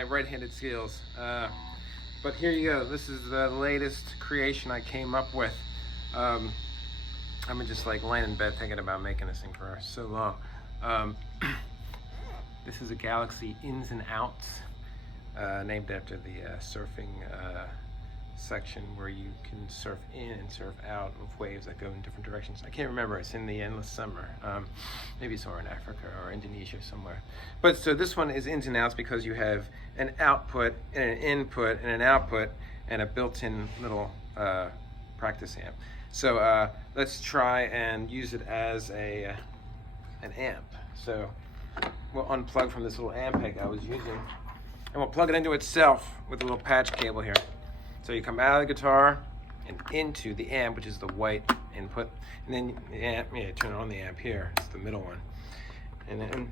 my right-handed skills. But here you go. This is the latest creation I came up with. I've been just like laying in bed thinking about making this thing for so long. This is a Galaxie Ins and Outs, named after the surfing section where you can surf in and surf out with waves that go in different directions. I can't remember. It's in the endless summer. Maybe somewhere in Africa or Indonesia somewhere. But so this one is ins and outs because you have an output and an input and an output and a built-in little practice amp. So let's try and use it as an amp. So we'll unplug from this little amp peg I was using, and we'll plug it into itself with a little patch cable here. So you come out of the guitar and into the amp, which is the white input, and then the amp, turn on the amp here. It's the middle one, and then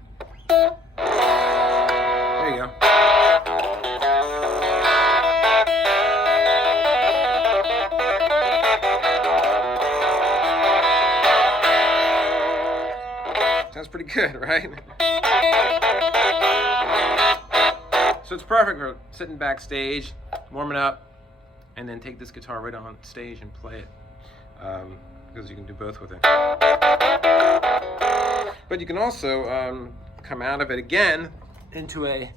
there you go. Sounds pretty good, right? So it's perfect for sitting backstage, warming up, and then take this guitar right on stage and play it, because you can do both with it. But you can also come out of it again into a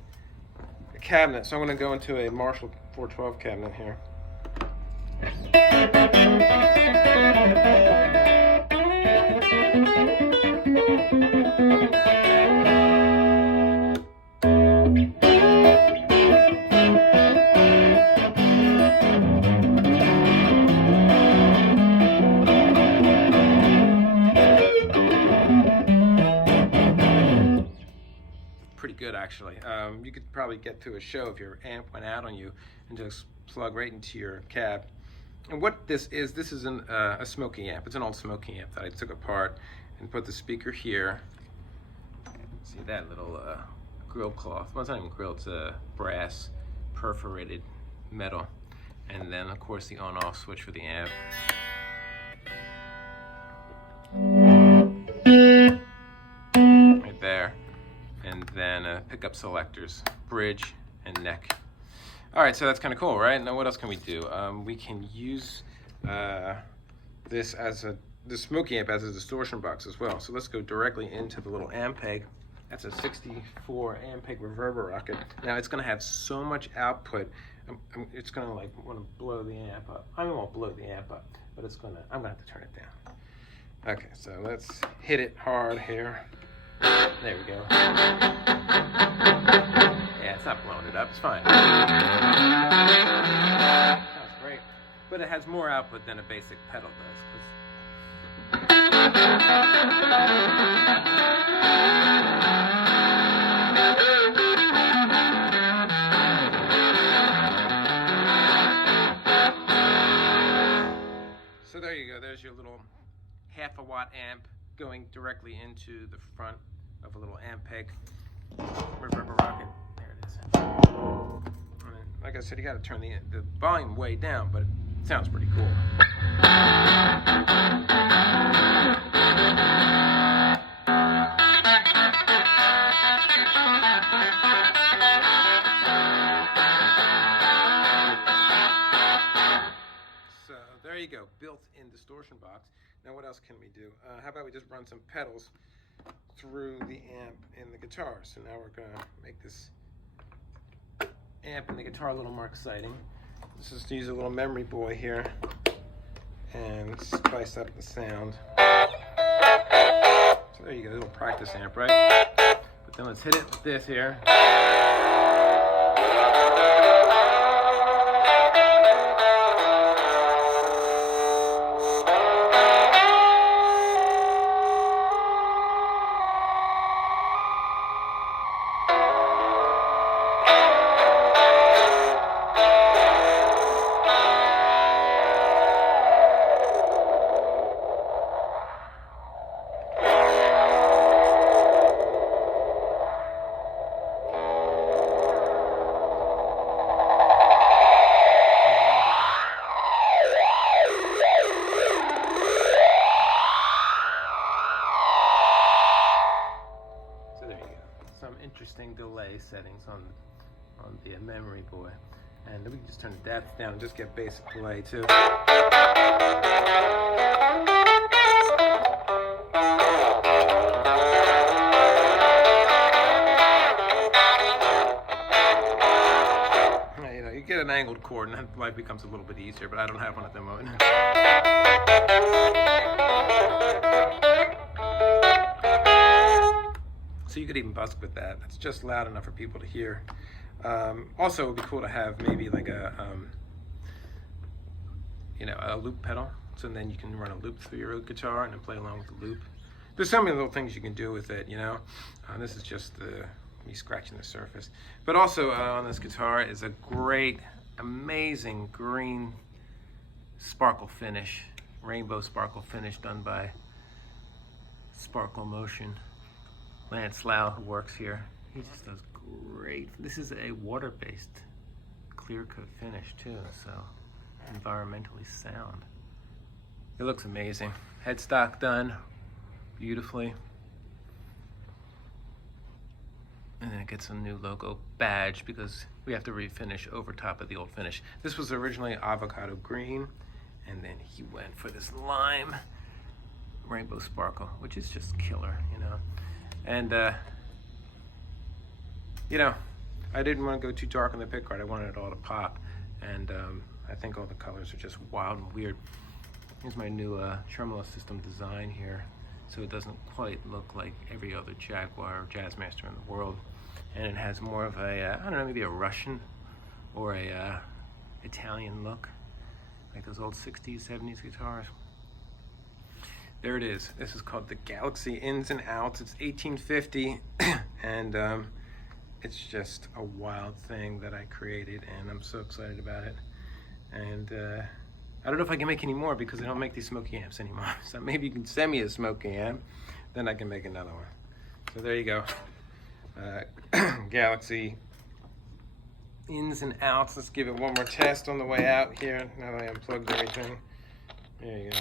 cabinet. So I'm going to go into a Marshall 412 cabinet here. Pretty good, actually. You could probably get through a show if your amp went out on you and just plug right into your cab. And what this is a Smokey amp. It's an old Smokey amp that I took apart and put the speaker here. See that little grill cloth? Well, it's not even grilled, it's a brass perforated metal. And then, of course, the on-off switch for the amp. Right there. And then pickup selectors, bridge, and neck. All right, so that's kind of cool, right? Now what else can we do? We can use this as the Smokey amp as a distortion box as well. So let's go directly into the little amp peg. That's a 64 amp peg reverber rocket. Now it's gonna have so much output, it's gonna like want to blow the amp up. I mean, it won't blow the amp up, but I'm gonna have to turn it down. Okay, so let's hit it hard here. There we go. Yeah, it's not blowing it up. It's fine. Sounds great. But it has more output than a basic pedal does. So there you go. There's your little half a watt amp going directly into the front of a little amp peg reverber rocket. There it is. And then, like I said, you got to turn the volume way down, but it sounds pretty cool. So there you go, built-in distortion box. Now what else can we do? How about we just run some pedals through the amp and the guitar. So now we're gonna make this amp and the guitar a little more exciting. Let's just use a little memory boy here and spice up the sound. So there you go, a little practice amp, right? But then let's hit it with this here. boy. And then we can just turn the depth down and just get basic delay too. You know, you get an angled chord and then life becomes a little bit easier, but I don't have one at the moment. So you could even busk with that. It's just loud enough for people to hear. Also, it would be cool to have maybe like a, you know, a loop pedal. So then you can run a loop through your guitar and then play along with the loop. There's so many little things you can do with it, you know. This is just me scratching the surface. But also on this guitar is a great, amazing green sparkle finish, rainbow sparkle finish done by Sparkle Motion. Lance Lau, who works here, he just does great. This is a water-based clear coat finish too, so environmentally sound. It looks amazing. Headstock done beautifully. And then it gets a new logo badge because we have to refinish over top of the old finish. This was originally avocado green, and then he went for this lime rainbow sparkle, which is just killer, you know. And you know, I didn't want to go too dark on the pick guard. I wanted it all to pop, and I think all the colors are just wild and weird. Here's my new tremolo system design here, so it doesn't quite look like every other Jaguar or Jazzmaster in the world, and it has more of a I don't know, maybe a Russian or a Italian look, like those old 60s, 70s guitars. There it is. This is called the Galaxie Ins and Outs. It's 1850, and it's just a wild thing that I created, and I'm so excited about it. And I don't know if I can make any more because they don't make these Smokey amps anymore. So maybe you can send me a Smokey amp, then I can make another one. So there you go. Galaxie Ins and Outs. Let's give it one more test on the way out here. Now that I unplugged everything. There you go.